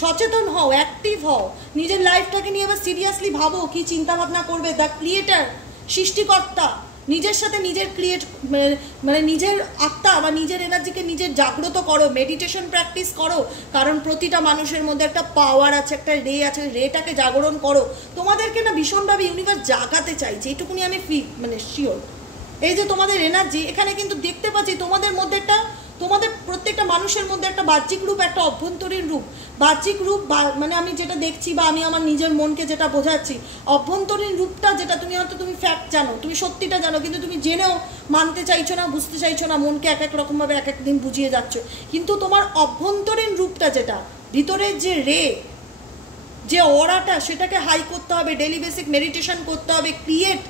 সচেতন হও, অ্যাক্টিভ হও, নিজের লাইফটাকে নিয়ে আবার সিরিয়াসলি ভাবো কি চিন্তা ভাবনা করবে। দ্য ক্রিয়েটার, সৃষ্টিকর্তা, নিজের সাথে নিজের মানে নিজের আত্মা বা নিজের এনার্জিকে নিজের জাগ্রত করো, মেডিটেশন প্র্যাকটিস করো, কারণ প্রতিটা মানুষের মধ্যে একটা পাওয়ার আছে, একটা রে আছে, রেটাকে জাগরণ করো। তোমাদেরকে না ভীষণভাবে ইউনিভার্স জাগাতে চাইছে, এইটুকুনি আমি মানে শিওর। এই যে তোমাদের এনার্জি, এখানে কিন্তু দেখতে পাচ্ছি তোমাদের মধ্যে একটা তোমাদের প্রত্যেকটা মানুষের মধ্যে একটা বাহ্যিক রূপ, একটা অভ্যন্তরীণ রূপ। বাহ্যিক রূপ মানে আমি যেটা দেখছি বা আমি আমার নিজের মনকে যেটা বোঝাচ্ছি, অভ্যন্তরীণ রূপটা যেটা তুমি হয়তো তুমি ফ্যাক্ট জানো, তুমি সত্যিটা জানো, কিন্তু তুমি জেনেও মানতে চাইছো না, বুঝতে চাইছো না, মনকে এক এক রকমভাবে এক এক দিন বুঝিয়ে যাচ্ছ। কিন্তু তোমার অভ্যন্তরীণ রূপটা যেটা ভিতরের যে অরাটা, সেটাকে হাই করতে হবে, ডেলি বেসিক মেডিটেশন করতে হবে, ক্রিয়েট,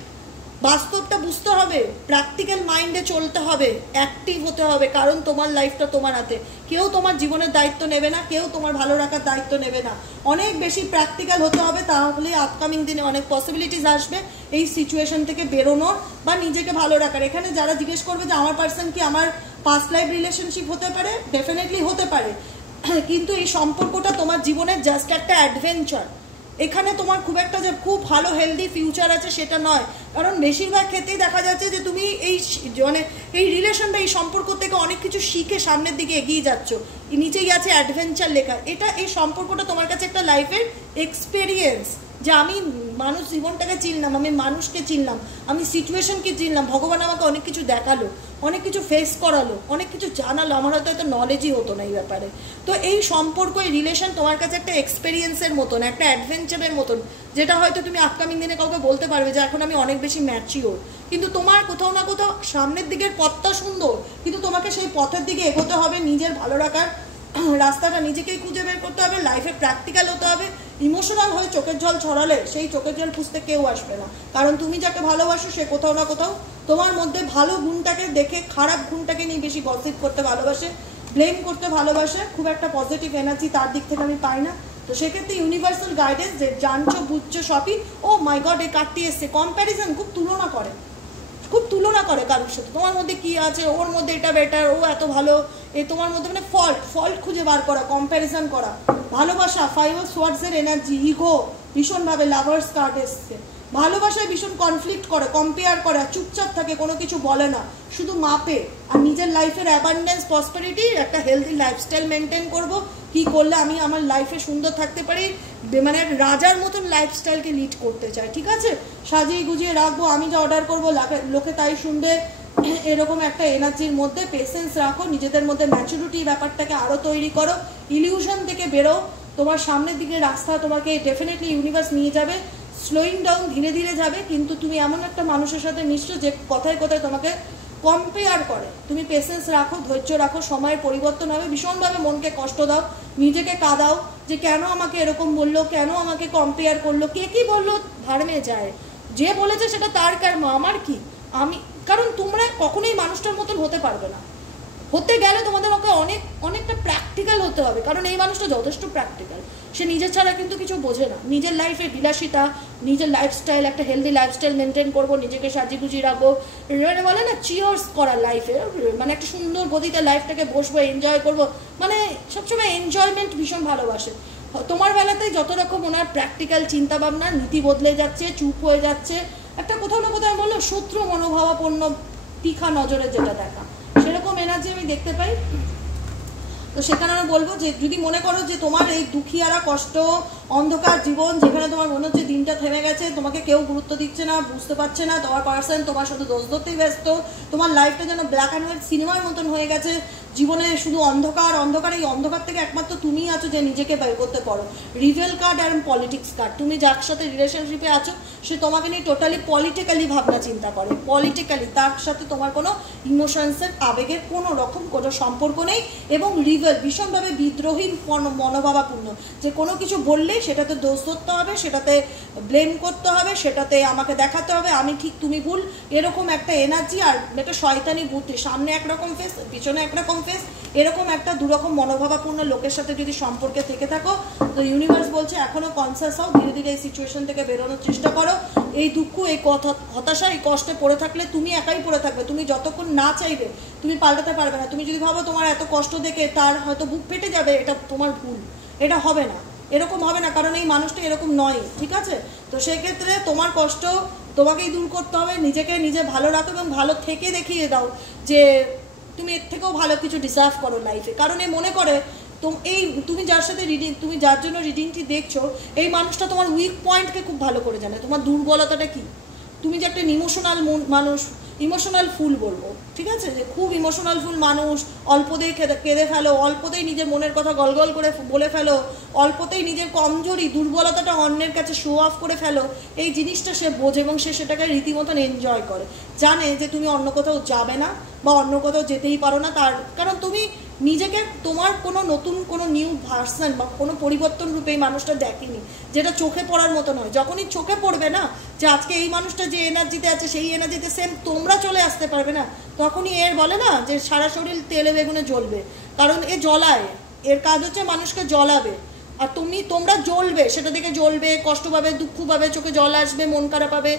বাস্তবটা বুঝতে হবে, প্র্যাকটিক্যাল মাইন্ডে চলতে হবে, অ্যাক্টিভ হতে হবে, কারণ তোমার লাইফটা তোমার হাতে। কেউ তোমার জীবনের দায়িত্ব নেবে না, কেউ তোমার ভালো রাখার দায়িত্ব নেবে না। অনেক বেশি প্র্যাকটিক্যাল হতে হবে, তাহলে আপকামিং দিনে অনেক পসিবিলিটিস আসবে এই সিচুয়েশন থেকে বেরোনোর বা নিজেকে ভালো রাখার। এখানে যারা জিজ্ঞেস করবে যে আমার পার্সন কি আমার পাস্ট লাইফ রিলেশনশিপ হতে পারে, ডেফিনেটলি হতে পারে, কিন্তু এই সম্পর্কটা তোমার জীবনের জাস্ট একটা অ্যাডভেঞ্চার। এখানে তোমার খুব একটা যে খুব ভালো হেলদি ফিউচার আছে সেটা নয়, কারণ বেশিরভাগ ক্ষেত্রেই দেখা যাচ্ছে যে তুমি এই মানে এই রিলেশনটা, এই সম্পর্ক থেকে অনেক কিছু শিখে সামনের দিকে এগিয়ে যাচ্ছ। নিচেই আছে অ্যাডভেঞ্চার লেখা। এই সম্পর্কটা তোমার কাছে একটা লাইফের এক্সপেরিয়েন্স, যে আমি মানুষ জীবনটাকে চিনলাম, আমি মানুষকে চিনলাম, আমি সিচুয়েশনকে চিনলাম, ভগবান আমাকে অনেক কিছু দেখালো, অনেক কিছু ফেস করালো, অনেক কিছু জানালো, আমার হয়তো এত নলেজই হতো না এই ব্যাপারে। তো এই সম্পর্ক, এই রিলেশন তোমার কাছে একটা এক্সপেরিয়েন্সের মতন, একটা অ্যাডভেঞ্চারের মতন, যেটা হয়তো তুমি আপকামিং দিনে কাউকে বলতে পারবে যে এখন আমি অনেক বেশি ম্যাচিওর। কিন্তু তোমার কোথাও না কোথাও সামনের দিকের পথটা সুন্দর, কিন্তু তোমাকে সেই পথের দিকে এগোতে হবে, নিজের ভালো রাখার রাস্তাটা নিজেকেই খুঁজে বের করতে হবে, লাইফে প্র্যাকটিক্যাল হতে হবে। ইমোশনাল হয়ে চোখের জল ছড়ালে সেই চোখের জল পুষতে কেউ আসবে না, কারণ তুমি যাকে ভালোবাসো সে কোথাও না কোথাও তোমার মধ্যে ভালো গুণটাকে দেখে খারাপ গুণটাকে নিয়ে বেশি গসিপ করতে ভালোবাসে, ব্লেম করতে ভালোবাসে। খুব একটা পজিটিভ এনার্জি তার দিক থেকে আমি পাই না। তো সেক্ষেত্রে ইউনিভার্সাল গাইডেন্স, যে জানছো বুঝছো সবই, ও মাই গড এ কাটতে এসছে, কম্প্যারিজন খুব তুলনা করে কারোর সাথে। তোমার মধ্যে কি আছে, ওর মধ্যে এটা বেটার, ও এত ভালো, এ তোমার মধ্যে মানে ফল্ট খুঁজে বার করা, কম্প্যারিজন করা। ভালোবাসা, 5 অফ সোয়ার্ডসের এনার্জি, ইগো ভীষণভাবে, লাভার্স কার্ড এসছে। ভালোবাসায় ভীষণ কনফ্লিক্ট করে, কম্পেয়ার করে, চুপচাপ থাকে, কোনো কিছু বলে না, শুধু মাপে। আর নিজের লাইফের অ্যাবান্ডেন্স, প্রসপেরিটি, একটা হেলদি লাইফস্টাইল মেনটেন করব, কি করলে আমি আমার লাইফে সুন্দর থাকতে পারি, মানে রাজার মতন লাইফস্টাইলকে লিড করতে চাই। ঠিক আছে, সাজিয়ে গুজিয়ে রাখবো, আমি যা অর্ডার করবো লোকে তাই শুনবে, এরকম একটা এনার্জির মধ্যে পেশেন্স রাখো, নিজেদের মধ্যে ম্যাচুরিটি ব্যাপারটাকে আরও তৈরি করো, ইলিউশন থেকে বেরো। তোমার সামনের দিকে রাস্তা তোমাকে ডেফিনেটলি ইউনিভার্স নিয়ে যাবে, স্লোয়িং ডাউন, ধীরে ধীরে যাবে, কিন্তু তুমি এমন একটা মানুষের সাথে মিশছো যে কথায় কথায় তোমাকে কম্পেয়ার করে। তুমি পেশেন্স রাখো, ধৈর্য রাখো, সময়ের পরিবর্তন হবে। ভীষণভাবে মনকে কষ্ট দাও, নিজেকে কাঁদাও, যে কেন আমাকে এরকম বললো, কেন আমাকে কম্পেয়ার করলো, কে কি বললো ধর্মে যায়, যে বলেছে সেটা তার কর্ম, আমার কি, কারণ তোমরা কখনোই মানুষটার মতন হতে পারবে না। হতে গেলে তোমাদের ওকে অনেকটা প্র্যাকটিক্যাল হতে হবে, কারণ এই মানুষটা যথেষ্ট প্র্যাকটিক্যাল। সে নিজের ছাড়া কিন্তু কিছু বোঝে না। নিজের লাইফে বিলাসিতা, নিজের লাইফস্টাইল, একটা হেলদি লাইফস্টাইল মেনটেন করবো, নিজেকে সাজিয়ে গুজিয়ে রাখবো, মানে বলে না চিয়ার্স করা লাইফে, মানে একটা সুন্দর গতিতে লাইফটাকে বসবো, এনজয় করবো, মানে সবসময় এনজয়মেন্ট ভীষণ ভালোবাসে। তোমার বেলাতেই যত রকম ওনার প্র্যাকটিক্যাল চিন্তাভাবনা, নীতি বদলে যাচ্ছে, চুপ হয়ে যাচ্ছে, একটা কোথাও না কোথাও বললো শত্রু মনোভাবাপন্ন তীখা নজরে যেটা দেখা, সেরকম এনার্জি আমি দেখতে পাই। তো সেখানে আমি বলবো যে যদি মনে করো যে তোমার এই দুঃখিয়ারা কষ্ট, অন্ধকার জীবন, যেখানে তোমার মনে হচ্ছে দিনটা থেমে গেছে, তোমাকে কেউ গুরুত্ব দিচ্ছে না, বুঝতে পারছে না, তোমার পার্সন তোমার শুধু দোষ ধরতেই ব্যস্ত, তোমার লাইফটা যেন ব্ল্যাক অ্যান্ড হোয়াইট সিনেমার মতন হয়ে গেছে, জীবনে শুধু অন্ধকার, এই অন্ধকার থেকে একমাত্র তুমিই আছো যে নিজেকে বের করতে পারো। রিভেল কার্ড আর পলিটিক্স কার্ড, তুমি যার সাথে রিলেশনশিপে আছো সে তোমাকে নিয়ে টোটালি পলিটিক্যালি ভাবনা চিন্তা করে, পলিটিক্যালি, তার সাথে তোমার কোনো ইমোশনসের, আবেগের কোনো রকম কোনো সম্পর্ক নেই। এবং রিভেল ভীষণভাবে বিদ্রোহী মনোভাবাপূর্ণ, যে কোনো কিছু বললেই সেটাতে দোষ ধরতে হবে, সেটাতে ব্লেম করতে হবে, সেটাতে আমাকে দেখাতে হবে আমি ঠিক তুমি ভুল, এরকম একটা এনার্জি। আর একটা শয়তানি বুদ্ধি, সামনে একরকম ফেস, পিছনে একরকম ফেস, এরকম একটা দুরকম মনোভাবাপূর্ণ লোকের সাথে যদি সম্পর্কে থেকে থাকো, তো ইউনিভার্স বলছে এখনো কনসাস হও, ধীরে ধীরে এই সিচুয়েশন থেকে বেরোনোর চেষ্টা করো। এই দুঃখ, এই হতাশা, এই কষ্টে পড়ে থাকলে তুমি একাই পড়ে থাকবে। তুমি যতক্ষণ না চাইবে তুমি পাল্টাতে পারবে না। তুমি যদি ভাবো তোমার এত কষ্ট দেখে তার হয়তো বুক ফেটে যাবে, এটা তোমার ভুল, এটা হবে না, এরকম হবে না, কারণ এই মানুষটা এরকম নয়। ঠিক আছে, তো সেক্ষেত্রে তোমার কষ্ট তোমাকেই দূর করতে হবে, নিজেকে নিজে ভালো রাখো এবং ভালো থেকে দেখিয়ে দাও যে তুমি এর থেকেও ভালো কিছু ডিজার্ভ করো লাইফে। কারণ এই মনে করে তুমি যার সাথে তুমি যার জন্য রিডিংটি দেখছো, এই মানুষটা তোমার উইক পয়েন্টকে খুব ভালো করে জানে, তোমার দুর্বলতাটা কি। তুমি যে একটা ইমোশনাল মানুষ, ইমোশনাল ফুল বলবো, ঠিক আছে, যে খুব ইমোশনাল ফুল মানুষ, অল্পতেই কেঁদে ফেলো, অল্পতেই নিজের মনের কথা গলগল করে বলে ফেলো, অল্পতেই নিজের কমজোরি দুর্বলতাটা অন্যের কাছে শো অফ করে ফেলো, এই জিনিসটা সে বোঝে এবং সে সেটাকে রীতিমতন এনজয় করে, জানে যে তুমি অন্য কোথাও যাবে না বা অন্য কোথাও যেতেই পারো না, তার কারণ তুমি নিজেকে তোমার কোনো নতুন কোনো নিউ ভার্সন বা কোনো পরিবর্তন রূপে এই মানুষটা দেখেনি, যেটা চোখে পড়ার মতো নয়। যখনই চোখে পড়বে না যে আজকে এই মানুষটা যে এনার্জিতে আছে সেই এনার্জিতে সেম তোমরা চলে আসতে পারবে না, তখনই এর বলে না যে সারা শরীর তেলে বেগুনে জ্বলবে, কারণ এ জ্বলায়, এর কাজ হচ্ছে মানুষকে জ্বলাবে, আর তোমরা জ্বলবে, সেটা দেখে জ্বলবে, কষ্ট পাবে, দুঃখ পাবে, চোখে জল আসবে, মন খারাপ পাবে,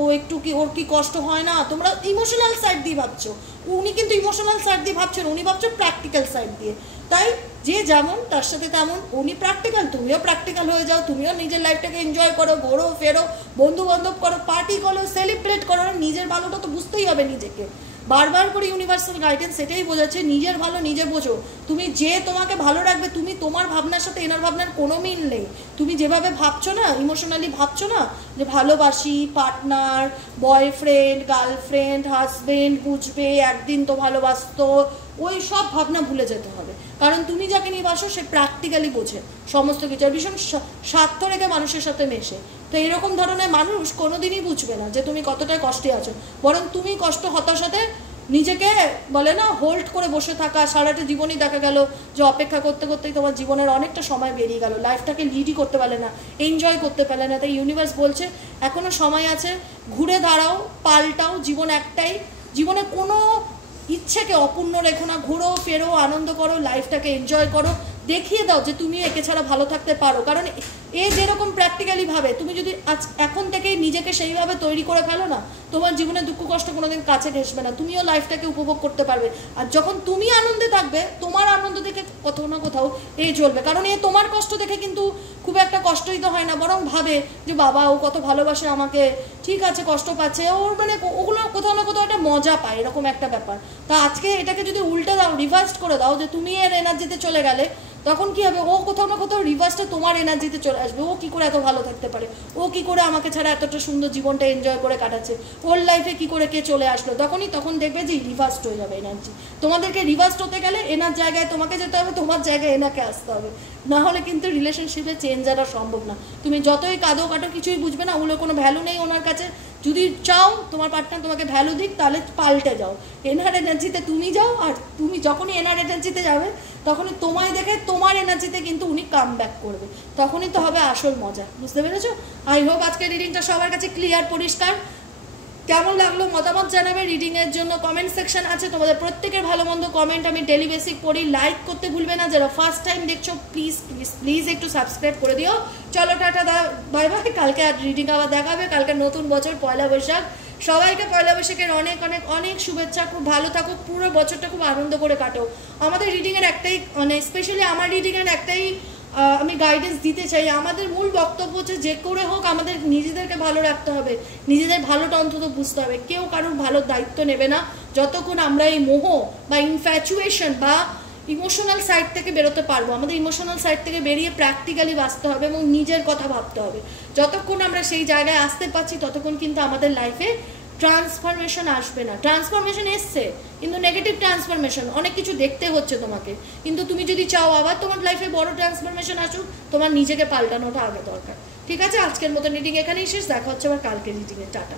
ও একটু কি ওর কি কষ্ট হয় না, তোমরা ইমোশনাল সাইড দিয়ে ভাবছো, উনি কিন্তু ইমোশনাল সাইড দিয়ে ভাবছেন, উনি ভাবছো প্র্যাকটিক্যাল সাইড দিয়ে। তাই যে যেমন তার সাথে তেমন, উনি প্র্যাকটিক্যাল, তুমিও প্র্যাকটিক্যাল হয়ে যাও, তুমিও নিজের লাইফটাকে এনজয় করো, ঘোরো ফেরো, বন্ধু বান্ধব করো, পার্টি করো, সেলিব্রেট করো, নিজের ভালোটা তো বুঝতেই হবে নিজেকে। বারবার করে ইউনিভার্সাল গাইডেন্স সেটাই বোঝাচ্ছে, নিজের ভালো নিজে বোঝো, তুমি যে তোমাকে ভালো রাখবে, তুমি তোমার ভাবনার সাথে এনার ভাবনার কোনো মিল নেই, তুমি যেভাবে ভাবছো না, ইমোশনালি ভাবছো না যে ভালোবাসি, পার্টনার, বয়ফ্রেন্ড, গার্লফ্রেন্ড, হাজবেন্ড বুঝবে, একদিন তো ভালোবাসতো, ওই সব ভাবনা ভুলে যেতে হবে, কারণ তুমি যাকে নিয়ে বাসো সে প্র্যাকটিক্যালি বোঝে সমস্ত কিছু, আর ভীষণ স্বার্থ রেখে মানুষের সাথে মেশে। তো এরকম ধরনের মানুষ কোনোদিনই বুঝবে না যে তুমি কতটা কষ্টে আছো, বরং তুমি কষ্ট হতাশাতে নিজেকে বলে না হোল্ড করে বসে থাকা, সারাটা জীবনই দেখা গেল যে অপেক্ষা করতে করতেই তোমার জীবনের অনেকটা সময় বেরিয়ে গেল, লাইফটাকে লিডই করতে পারলে না, এনজয় করতে পারলে না। তাই ইউনিভার্স বলছে এখনো সময় আছে, ঘুরে দাঁড়াও, পাল্টাও, জীবন একটাই, জীবনে কোনো ইচ্ছেকে অপূর্ণ রেখো না, ঘোরো ফেরো, আনন্দ করো, লাইফটাকে এনজয় করো, দেখিয়ে দাও যে তুমি একে ছাড়া ভালো থাকতে পারো, কারণ এ যেরকম প্র্যাকটিক্যালি ভাবে, তুমি যদি এখন থেকেই নিজেকে সেইভাবে তৈরি করে ফেলো না, তোমার জীবনে দুঃখ কষ্ট কোনোদিন কাছে ঘেসবে না, তুমিও লাইফটাকে উপভোগ করতে পারবে, আর যখন তুমি আনন্দে থাকবে তোমার আনন্দ দেখে কোথাও না কোথাও এ চলবে, কারণ এ তোমার কষ্ট দেখে কিন্তু খুব একটা কষ্টই তো হয় না, বরং ভাবে যে বাবা ও কত ভালোবাসে আমাকে, ঠিক আছে কষ্ট পাচ্ছে ওর, মানে ওগুলো কোথাও না কোথাও একটা মজা পায়, এরকম একটা ব্যাপার। তা আজকে এটাকে যদি উল্টে দাও, রিভার্স করে দাও, যে তুমি এর এনার্জিতে চলে গেলে, তখন কি হবে, ও কোথাও না কোথাও রিভার্সটা তোমার এনার্জিতে চলে আসবে, ও কি করে এত ভালো থাকতে পারে, ও কি করে আমাকে ছাড়া এতটা সুন্দর জীবনটা এনজয় করে কাটাচ্ছে, ওর লাইফে কি করে কে চলে আসলো, তখন দেখবে যে রিভার্সড হয়ে যাবে এনার্জি। তোমাদেরকে রিভার্সড হতে গেলে এনার জায়গায় তোমাকে যেতে হবে, তোমার জায়গায় এনাকে আসতে হবে, না হলে কিন্তু রিলেশনশিপে চেঞ্জ আনা সম্ভব না। তুমি যতই কাঁদো কাটো কিছুই বুঝবে না, ওগুলোর কোনো ভ্যালু নেই ওনার কাছে। যদি চাও তোমার পার্টনার তোমাকে ভ্যালু দিক, তাহলে পাল্টে যাও, এনার এনার্জিতে তুমি যাও, আর তুমি যখনই এনার এনার্জিতে যাবে তখনই তোমায় দেখে তোমার এনার্জিতে কিন্তু উনি কাম ব্যাক করবে, তখনই তো হবে আসল মজা। বুঝতে পেরেছো? আই হোপ আজকের রিডিংটা সবার কাছে ক্লিয়ার, পরিষ্কার। কেমন লাগলো মতামত জানাবে, রিডিংয়ের জন্য কমেন্ট সেকশন আছে, তোমাদের প্রত্যেকের ভালো মন্দ কমেন্ট আমি ডেলি বেসিক পড়ি, লাইক করতে ভুলবে না, যারা ফার্স্ট টাইম দেখছো প্লিজ প্লিজ প্লিজ একটু সাবস্ক্রাইব করে দিও। চলো টাটা, বাই বাই, কালকে আর রিডিং আবার দেখাবে, কালকে নতুন বছর পয়লা বৈশাখ, সবাইকে পয়লা বৈশাখের অনেক অনেক অনেক শুভেচ্ছা, খুব ভালো থাকো, পুরো বছরটা খুব আনন্দ করে কাটো। আমাদের রিডিংয়ের একটাই, মানে স্পেশালি আমার রিডিংয়ের একটাই আমি গাইডেন্স দিতে চাই, আমাদের মূল বক্তব্য হচ্ছে যে করে হোক আমাদের নিজেদেরকে ভালো রাখতে হবে, নিজেদের ভালোটা অন্তত বুঝতে হবে, কেউ কারোর ভালো দায়িত্ব নেবে না যতক্ষণ আমরা এই মোহ বা ইনফ্যাচুয়েশন বা ইমোশনাল সাইড থেকে বেরোতে পারবো। আমাদের ইমোশনাল সাইড থেকে বেরিয়ে প্র্যাকটিক্যালি বাঁচতে হবে এবং নিজের কথা ভাবতে হবে। যতক্ষণ আমরা সেই জায়গায় আসতে পারছি ততক্ষণ কিন্তু আমাদের লাইফে ট্রান্সফরমেশন আসবে না। ট্রান্সফরমেশন এসছে, কিন্তু নেগেটিভ ট্রান্সফরমেশন, অনেক কিছু দেখতে হচ্ছে তোমাকে, কিন্তু তুমি যদি চাও আবার তোমার লাইফে বড় ট্রান্সফরমেশন আসুক, তোমার নিজেকে পাল্টানোটা আগে দরকার। ঠিক আছে, আজকের মতো রিডিং এখানেই শেষ, দেখা হচ্ছে আবার কালকে রিডিংয়ে। টাটা।